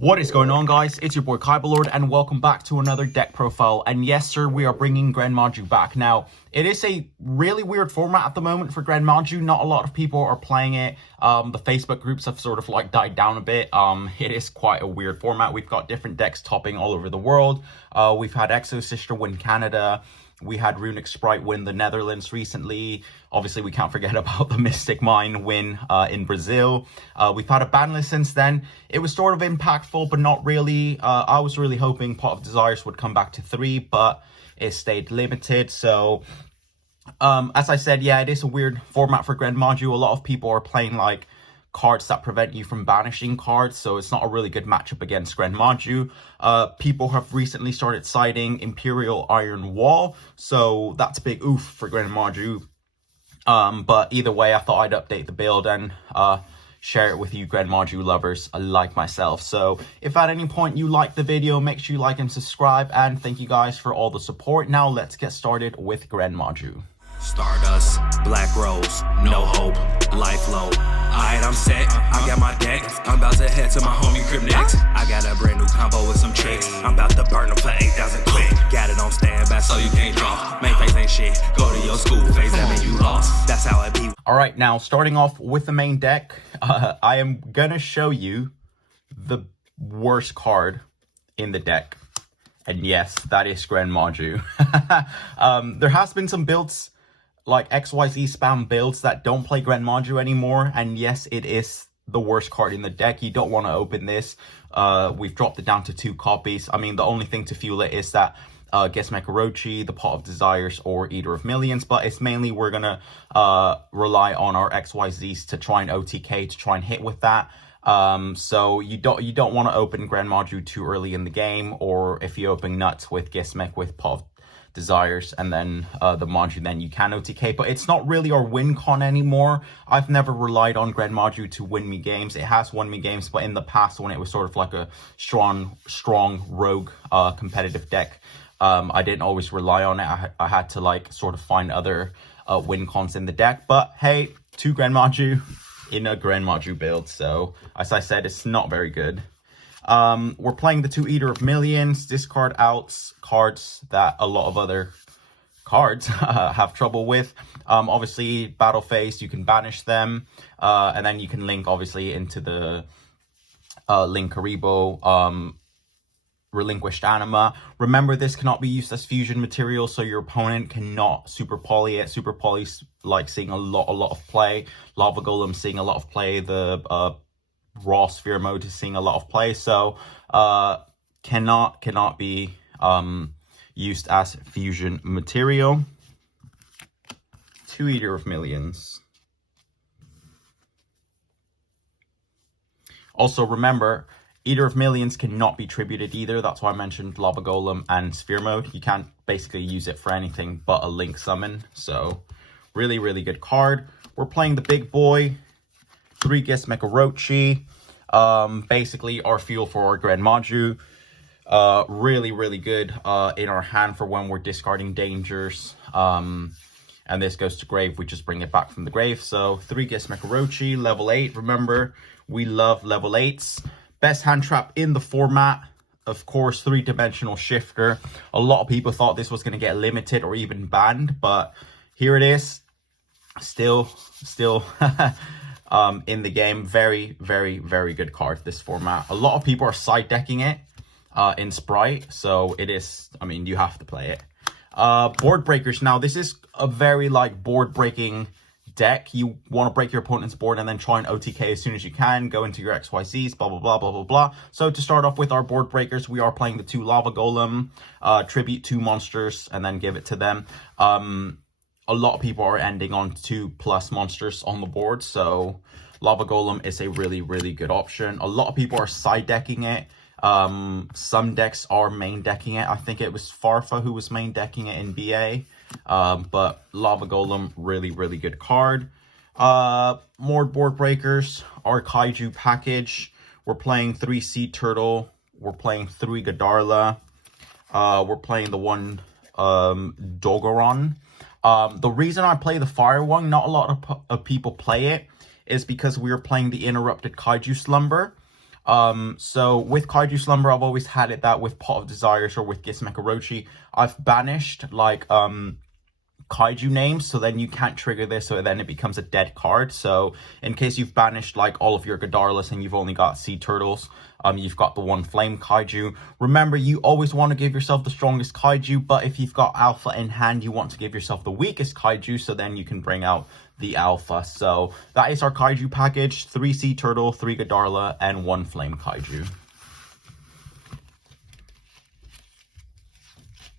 What is going on, guys? It's your boy Kaibalord and welcome back to another deck profile. And yes sir, we are bringing GREN MAJU back. Now, it is a really weird format at the moment for GREN MAJU. Not a lot of people are playing it. The Facebook groups have sort of like died down a bit. It is quite a weird format. We've got different decks topping all over the world. We've had Exo Sister win Canada. We had Runic Sprite win the Netherlands recently. Obviously, we can't forget about the Mystic Mine win in Brazil. We've had a ban list since then. It was sort of impactful, but not really. I was really hoping Pot of Desires would come back to 3, but it stayed limited. So, as I said, yeah, it is a weird format for GREN MAJU. A lot of people are playing like cards that prevent you from banishing cards, so it's not a really good matchup against GREN MAJU. People have recently started citing Imperial Iron Wall, so that's a big oof for GREN MAJU. But either way, I thought I'd update the build and share it with you GREN MAJU lovers like myself. So if at any point you like the video, make sure you like and subscribe, and thank you guys for all the support. Now let's get started with GREN MAJU. Stardust, Black Rose, no hope, life low. Alright, I'm set, I got my deck. I'm about to head to my homie crib next. I got a brand new combo with some chicks. I'm about to burn them for 8,000 quick. Got it on standby so you can't draw. Main face ain't shit, go to your school phase, that mean you lost. That's how it be. Alright, now starting off with the main deck, I am gonna show you the worst card in the deck. And yes, that is GREN MAJU. There has been some builds like XYZ spam builds that don't play GREN MAJU anymore, and yes, it is the worst card in the deck. You don't want to open this. We've dropped it down to 2 copies. I mean, the only thing to fuel it is that Orochi, the Pot of Desires, or Eater of Millions, but it's mainly we're gonna rely on our XYZs to try and OTK to try and hit with that. So you don't want to open GREN MAJU too early in the game, or if you open nuts with Gizmek with Pot of Desires and then the Maju, then you can OTK, but it's not really our win con anymore. I've never relied on GREN MAJU to win me games. It has won me games, but in the past when it was sort of like a strong rogue competitive deck, I didn't always rely on it. I had to like sort of find other win cons in the deck. But hey, 2 GREN MAJU in a GREN MAJU build, so as I said, it's not very good. We're playing the 2 Eater of Millions. Discard outs cards that a lot of other cards have trouble with. Obviously, battle phase, you can banish them, and then you can link obviously into the Link Karibo, Relinquished Anima. Remember, this cannot be used as fusion material, so your opponent cannot super poly it. Super poly's like seeing a lot of play. Lava Golem seeing a lot of play. The raw sphere mode is seeing a lot of play, so cannot be used as fusion material. 2 Eater of Millions. Also remember, Eater of Millions cannot be tributed either. That's why I mentioned Lava Golem and Sphere Mode. You can't basically use it for anything but a Link Summon. So, really good card. We're playing the big boy. 3 Gizmek Orochi. Basically our fuel for our GREN MAJU. Really good in our hand for when we're discarding dangers. And this goes to grave. We just bring it back from the grave. So 3 Gizmek Orochi, level 8. Remember, we love level 8s. Best hand trap in the format, of course, 3-dimensional shifter. A lot of people thought this was going to get limited or even banned, but here it is. Still in the game. Very good card, this format. A lot of people are side decking it in Sprite, so it is, I mean, you have to play it. Board breakers. Now, this is a very like board breaking deck. You want to break your opponent's board and then try and OTK as soon as you can, go into your XYZs, blah. So to start off with our board breakers, we are playing the 2 Lava Golem, tribute 2 monsters and then give it to them. A lot of people are ending on 2+ monsters on the board, so Lava Golem is a really good option. A lot of people are side decking it. Some decks are main decking it. I think it was Farfa who was main decking it in BA. But Lava Golem, really good card. More board breakers. Our Kaiju package. We're playing 3 Sea Turtle. We're playing 3 Godarla. We're playing the 1 Dogoron. The reason I play the fire one, not a lot of people play it, is because we are playing the Interrupted Kaiju Slumber. So with Kaiju Slumber, I've always had it that with Pot of Desires or with Gizmekirochi, I've banished like kaiju names, so then you can't trigger this, so then it becomes a dead card. So in case you've banished like all of your Godarlas and you've only got sea turtles, you've got the one flame kaiju. Remember, you always want to give yourself the strongest kaiju, but if you've got alpha in hand, you want to give yourself the weakest kaiju, so then you can bring out the alpha. So that is our kaiju package: 3 sea turtle, 3 Godarla, and 1 flame kaiju.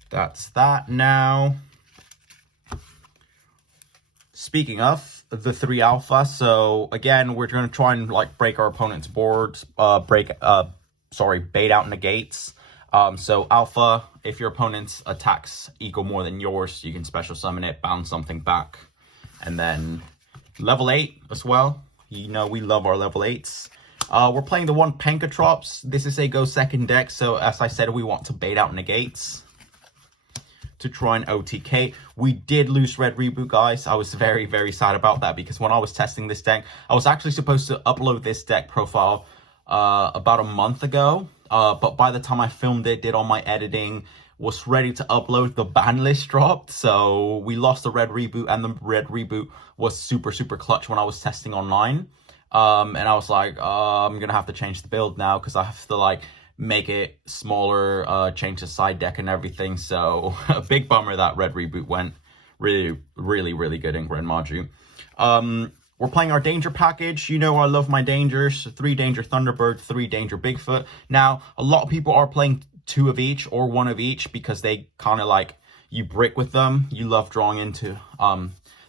That's that. Now, speaking of the 3 alpha, so again, we're going to try and like break our opponent's boards, bait out negates. So alpha, if your opponent's attacks equal more than yours, you can special summon it, bounce something back. And then level 8 as well. You know we love our level 8s. We're playing the 1 Pankatrops. This is a go second deck, so as I said, we want to bait out negates to try and OTK. We did lose Red Reboot, guys. I was very, very sad about that, because when I was testing this deck, I was actually supposed to upload this deck profile about a month ago. But by the time I filmed it, did all my editing, was ready to upload, the ban list dropped. So we lost the Red Reboot, and the Red Reboot was super, super clutch when I was testing online. And I was like, I'm going to have to change the build now, because I have to like make it smaller, change the side deck and everything. So a big bummer that Red Reboot went. Really, really, really good in GREN MAJU. We're playing our Danger package. You know I love my Dangers. 3 Danger Thunderbird, 3 Danger Bigfoot. Now, a lot of people are playing 2 of each or 1 of each, because they kind of like, you brick with them. You love drawing into,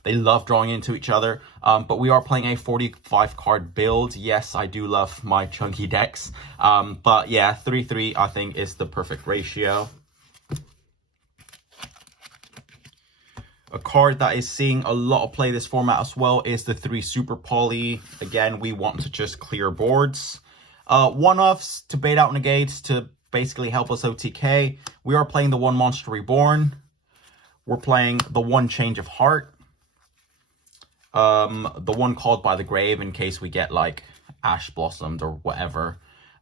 they love drawing into each other. But we are playing a 45 card build. Yes, I do love my chunky decks. But yeah, 3-3 I think is the perfect ratio. A card that is seeing a lot of play this format as well is the 3 Super Poly. Again, we want to just clear boards. One-offs to bait out negates to basically help us OTK. We are playing the 1 Monster Reborn. We're playing the 1 Change of Heart. The 1 Called by the Grave in case we get like Ash Blossomed or whatever.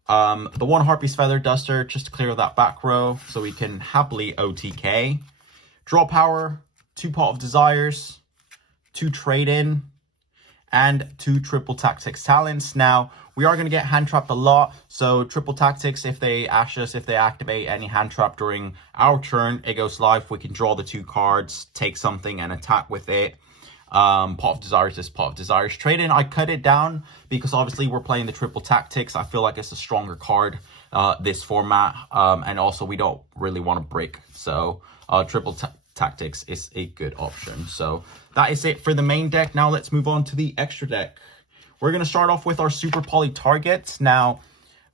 The 1 Harpy's Feather Duster just to clear that back row so we can happily OTK. Draw Power, 2 Pot of Desires, 2 Trade-In, and 2 Triple Tactics Talents. Now, we are going to get hand trapped a lot, so Triple Tactics, if they ash us, if they activate any hand trap during our turn, it goes live. We can draw the 2 cards, take something, and attack with it. Pot of Desires is Pot of Desires. Trade-In, I cut it down because obviously we're playing the Triple Tactics. I feel like it's a stronger card, this format, and also we don't really want to break, so Triple Tactics is a good option. So that is it for the main deck. Now let's move on to the extra deck. We're going to start off with our Super Poly targets. Now,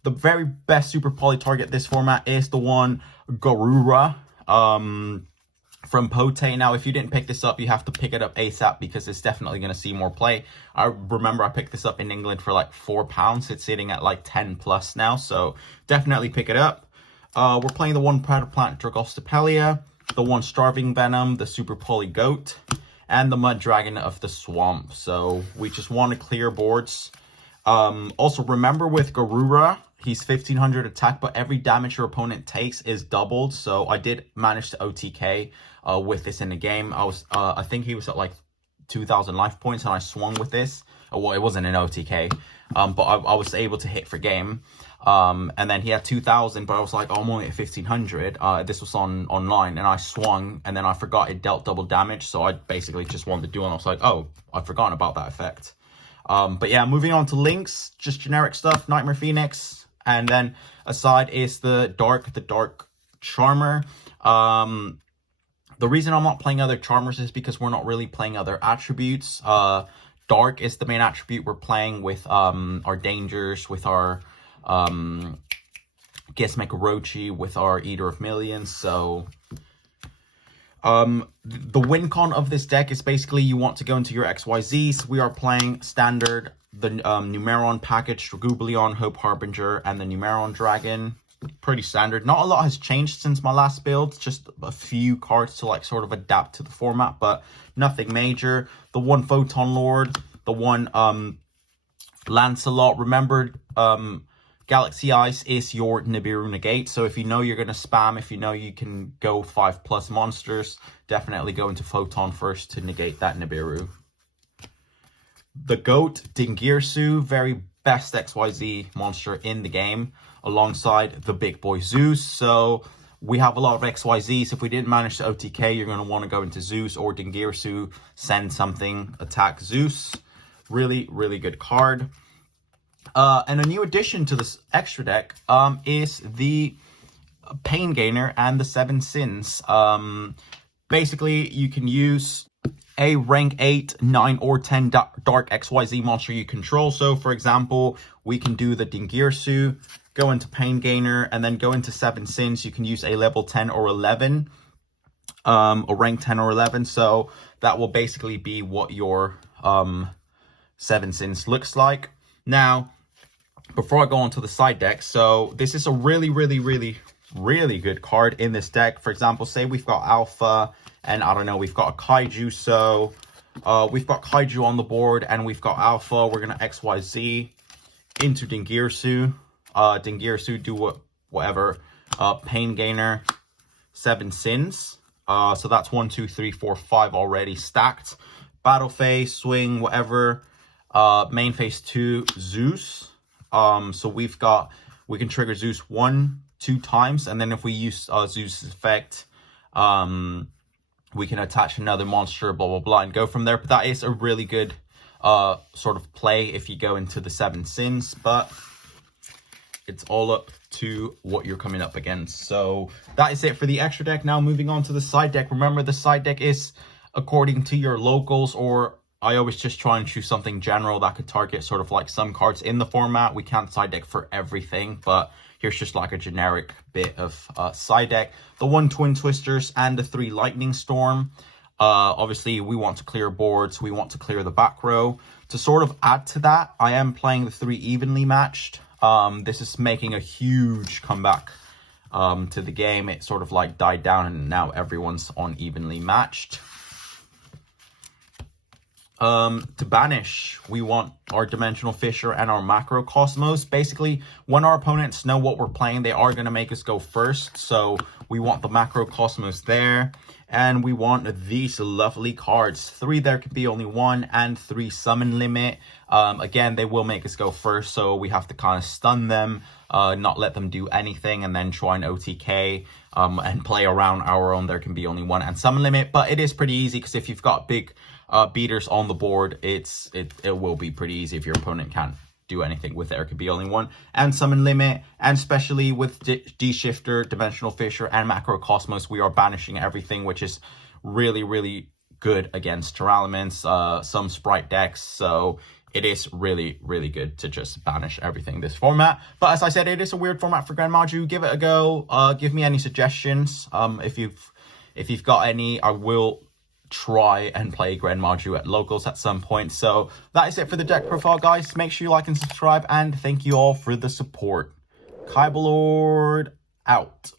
the very best Super Poly target this format is the 1 Garura from Pote. Now, if you didn't pick this up, you have to pick it up ASAP because it's definitely going to see more play. I remember I picked this up in England for like £4. It's sitting at like 10 plus now, so definitely pick it up. We're playing the 1 Predator Plant Dragostopelia, the 1 Starving Venom, the Super Poly Goat, and the Mud Dragon of the Swamp. So we just want to clear boards. Also, remember with Garura, he's 1500 attack, but every damage your opponent takes is doubled. So I did manage to OTK with this in the game. I think he was at like 2000 life points, and I swung with this. Well, it wasn't an OTK, but I was able to hit for game. And then he had 2000, but I was like, oh, I'm only at 1500. This was online, and I swung, and then I forgot it dealt double damage, so I basically just won the duel, and I was like, oh, I'd forgotten about that effect. But yeah, moving on to links, just generic stuff, Nightmare Phoenix, and then aside is the Dark Charmer. The reason I'm not playing other Charmers is because we're not really playing other attributes. Dark is the main attribute we're playing with our Dangers, with our Gizmekirochi, with our Eater of Millions. So the win con of this deck is basically you want to go into your XYZs. We are playing standard, the Numeron package, Dragooblion, Hope Harbinger, and the Numeron Dragon. Pretty standard. Not a lot has changed since my last build, just a few cards to like sort of adapt to the format, but nothing major. The 1 Photon Lord, the 1 Lancelot. Remember, Galaxy Ice is your Nibiru negate. So if you know you're going to spam, if you know you can go 5+ monsters, definitely go into Photon first to negate that Nibiru. The GOAT, Dingirsu, very best XYZ monster in the game, alongside the big boy Zeus. So we have a lot of XYZs. If we didn't manage to OTK, you're going to want to go into Zeus or Dingirsu, send something, attack Zeus. Really, really good card. And a new addition to this extra deck is the Pain Gainer and the 7 Sins. Basically, you can use a rank 8, 9, or 10 dark XYZ monster you control. So, for example, we can do the Dingirsu, go into Pain Gainer, and then go into 7 Sins. You can use a level 10 or 11, a rank 10 or 11. So that will basically be what your 7 Sins looks like. Now, before I go on to the side deck, so this is a really, really, really, really good card in this deck. For example, say we've got Alpha, and I don't know, we've got a Kaiju. So we've got Kaiju on the board, and we've got Alpha. We're going to XYZ into Dingirsu. Dingirsu, do whatever. Pain Gainer, 7 Sins. So that's 1, 2, 3, 4, 5 already stacked. Battle phase, swing, whatever. Main phase 2, Zeus. So we can trigger Zeus 1, 2 times, and then if we use Zeus' effect, we can attach another monster, blah blah blah, and go from there. But that is a really good sort of play if you go into the 7 Sins, but it's all up to what you're coming up against. So that is it for the extra deck. Now moving on to the side deck. Remember, the side deck is according to your locals, or I always just try and choose something general that could target sort of like some cards in the format. We can't side deck for everything, but here's just like a generic bit of side deck. The 1 Twin Twisters and the 3 Lightning Storm. Obviously, we want to clear boards. We want to clear the back row. To sort of add to that, I am playing the 3 Evenly Matched. This is making a huge comeback to the game. It sort of like died down, and now everyone's on Evenly Matched. To banish, we want our Dimensional Fissure and our Macrocosmos. Basically, when our opponents know what we're playing, they are going to make us go first. So we want the Macrocosmos there, and we want these lovely cards. 3 there could be only 1, and 3 Summon Limit. Again, they will make us go first, so we have to kind of stun them, not let them do anything, and then try and OTK and play around our own. There can be only 1 and Summon Limit, but it is pretty easy because if you've got big beaters on the board, it will be pretty easy if your opponent can't do anything with it. There could be only 1 and Summon Limit, and especially with D-Shifter, Dimensional Fissure, and Macrocosmos, we are banishing everything, which is really, really good against Tyrannoments, some Sprite decks. So it is really, really good to just banish everything this format. But as I said, it is a weird format for GREN Maju. Give it a go. Give me any suggestions. If you've got any, I will try and play GREN Maju at locals at some point. So that is it for the deck profile, guys. Make sure you like and subscribe, and thank you all for the support. Kaibalord out.